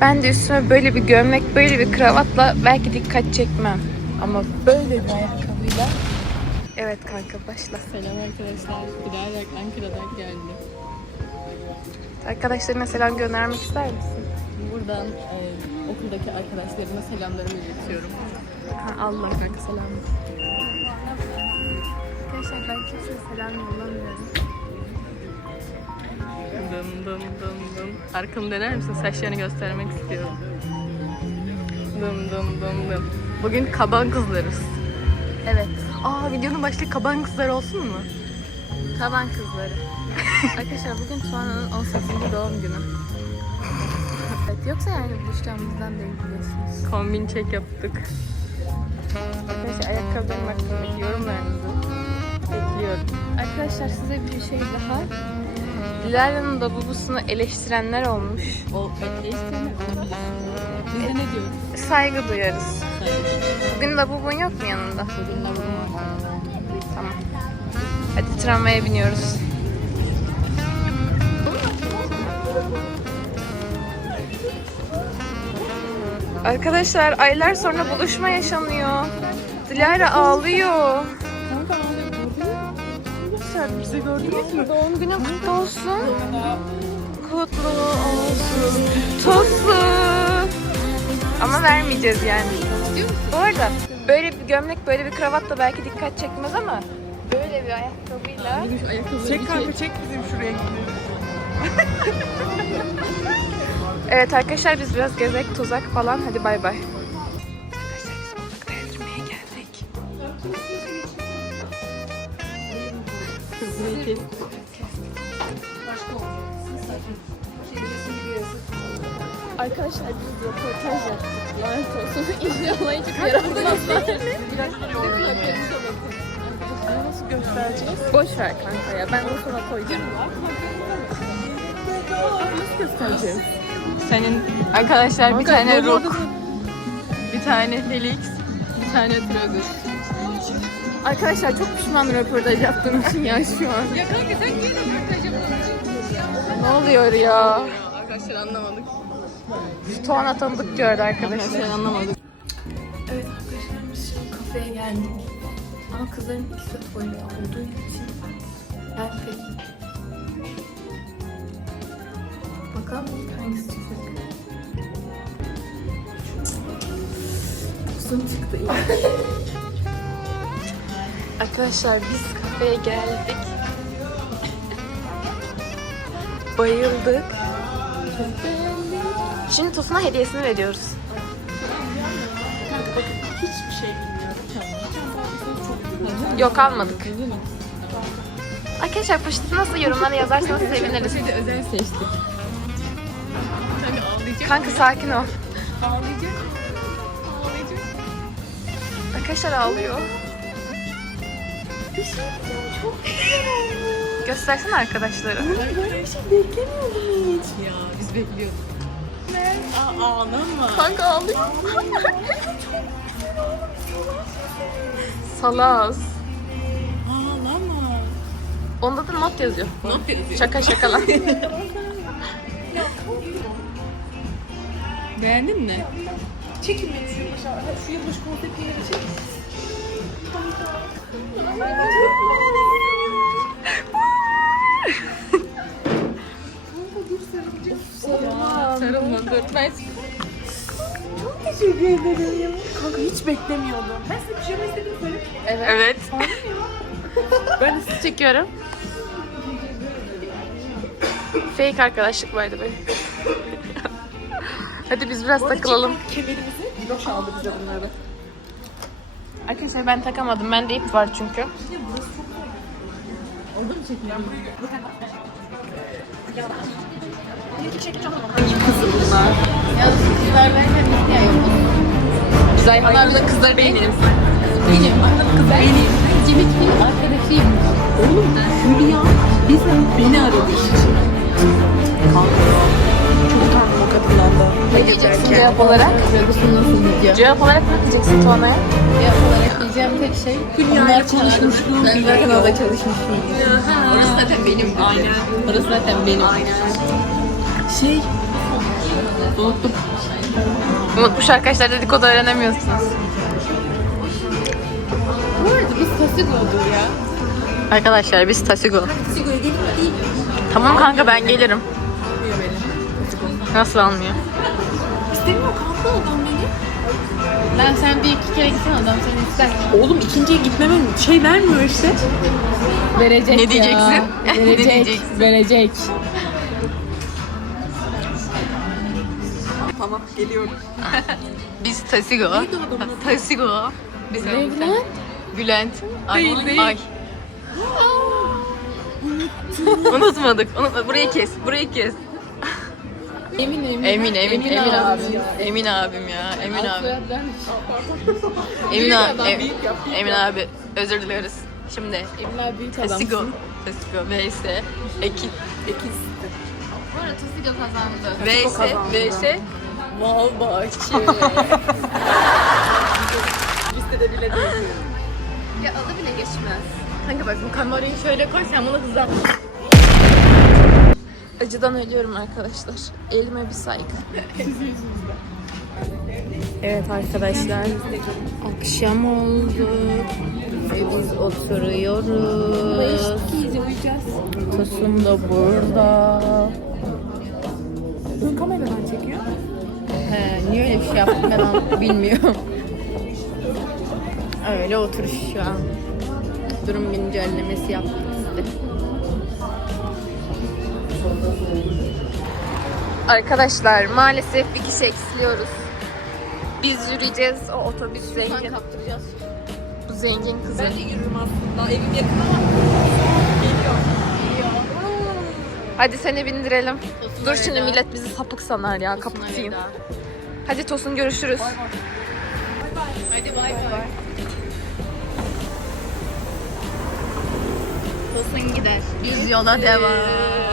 Ben de üstüme böyle bir gömlek, böyle bir kravatla belki dikkat çekmem. Ama böyle bir ayakkabıyla... Evet kanka başla. Selam arkadaşlar. Birer Ankara'dan geldi. Arkadaşlarına selam göndermek ister misin? Buradan e, okuldaki arkadaşlarıma selamlarımı iletiyorum. Ha, Allah kanka selam. Arkadaşlar ben kimseye selam yollamıyorum. Arkamı döner misin? Saçlarını göstermek istiyorum. Dım dım dım dım. Bugün kaban kızlarız. Evet. Aa videonun başlığı kaban kızlar olsun mu? Taban kızları. Arkadaşlar bugün Tuana'nın 18. doğum günü. Evet, yoksa yani buluşacağımızdan değil biliyorsunuz. Kombin çek yaptık. Arkadaşlar ayakkabılarım hakkındaki yorumlarınızı bekliyorum. Arkadaşlar size bir şey daha. Dilara'nın babusunu eleştirenler olmuş. O ekleştirme olabilir. Biz de ne diyoruz? Saygı duyarız. Bugün babubun yok mu yanında? Bugün lavabo var. Tamam. Hadi tramvaya biniyoruz. Arkadaşlar aylar sonra buluşma yaşanıyor. Dilara ağlıyor. Kanka Sen bizi gördünüz mü? Doğum günün kutlu olsun. Kutlu olsun. Toslu. Ama vermeyeceğiz yani. Bu arada böyle bir gömlek, böyle bir kravatla belki dikkat çekmez ama böyle bir ayakkabıyla Çek kanka çek. çek bizim şuraya gidelim. Evet arkadaşlar biz biraz gezek, tuzak falan. Hadi bay bay. Kes. Arkadaşlar biz röportaj yaptık. Lanet olsun. İnşallah hiçbir yere atmazlar. Nasıl göstereceğiz? Boş ver kanka ya. Ben onu sonra koyacağım. Nasıl göstereceğiz? Senin arkadaşlar bir tane Rook, bir tane Felix, bir tane Tragus. Arkadaşlar çok pişmanım röportaj yaptığım için ya şu an. Ya kanka sen niye röportaj yapıyorsun? Ne oluyor ya? Arkadaşlar anlamadık. Tuana tanıdık gördü arkadaşlar. Arkadaşlar anlamadık. Evet arkadaşlar biz şimdi kafeye geldik. Ama kızların ikisi tuvalete olduğu için ben pek... Bakalım hangisi çıkacak. Uzun çıktı ilk. Arkadaşlar biz kafeye geldik. Bayıldık. Şimdi Tosun'a hediyesini veriyoruz. Hiçbir şey bilmiyorum. Yok almadık. Arkadaşlar poşeti nasıl yorumlara yazarsanız seviniriz. De özel seçtik. Kanka sakin ol. Ağlayacak. Ağlayacak. Arkadaşlar ağlıyor. Göstersene arkadaşlara. Böyle bir şey beklemiyordum hiç. Ya biz bekliyorduk. Ne? Aa, ağlama. Kanka ağlıyor. Salaz. Ağlama. Onda da not yazıyor. Not yazıyor. Şaka şaka lan. Beğendin mi? Çekin beni şu yılbaşı. Şu yılbaşı konseptleri çek. Teşekkür ederim ya. Kanka hiç beklemiyordum. Ben size pijama istedim söyle. Evet. Evet. Ben de sizi çekiyorum. Fake arkadaşlık by the way. Hadi biz biraz takılalım. Kemerimizi Diloş aldı bize bunları. Arkadaşlar ben takamadım. Bende ip var çünkü. Oldu mu çekilen? Biz Ayhanlar da kızlar beğenelim. Benim. Kız benim. Cemil benim arkadaşıyım. Oğlum Hülya bizden beni aradı iş için. Çok utandım o kadından da. Ne diyeceksin cevap olarak? Görgüsü nasıl gidiyor? Cevap olarak ne diyeceksin Tuana'ya? Cevap olarak diyeceğim tek şey. Bunlar konuşmuşluğum. Ben zaten orada çalışmıştım. Orası zaten benim. Aynen. Orası zaten benim. Aynen. Şey, Unuttum. Unutmuş arkadaşlar dedikodu öğrenemiyorsunuz. Bu arada biz Tasigo'dur ya. Arkadaşlar biz Tasigo. Tasigo'ya gelip değil. Tamam kanka ben gelirim. Almıyor beni. Nasıl almıyor? İstemiyor kanka adam beni. Lan sen bir iki kere gitsen adam seni ister. Oğlum ikinciye gitmeme şey vermiyor işte. Verecek Ne diyeceksin? Ne Verecek. diyeceksin? Verecek. Tamam geliyorum. Biz Tasigo. Tasigo. Biz Bülent? Bülent. Ay. Değil, değil. Ay. Unutmadık. Unutma. Burayı kes. Burayı kes. Emin emin. Emin emin emin, abi abim. ya. Emin abim ya. Emin abi. Emin abi. Emin abi. Özür dileriz. Şimdi Emin abi büyük adam. Tasigo. Tasigo. VS. Ekin. Ekiz. Bu arada Tasigo kazandı. VS. VS. Mal bahçe. Listede bile değil. ya adı bile geçmez. Kanka bak bu kamerayı şöyle koy sen bunu hızlan. Acıdan ölüyorum arkadaşlar. Elime bir saygı. evet arkadaşlar. Akşam oldu. Biz oturuyoruz. uyuyacağız. Tosun da burada. Ön kameradan çekiyor. He, niye öyle bir şey yaptım ben an- bilmiyorum. Öyle oturuş şu an. Durum güncellemesi yaptık işte. Arkadaşlar maalesef bir kişi eksiliyoruz. Biz yürüyeceğiz. O otobüs zengin. kaptıracağız. Bu zengin kızın. Ben de yürürüm aslında. Evim yakın ama. Hadi seni bindirelim. Dur şimdi millet bizi sapık sanar ya. Kapatayım. Hadi Tosun görüşürüz. Hadi bay bay. Tosun gider. Biz yola devam.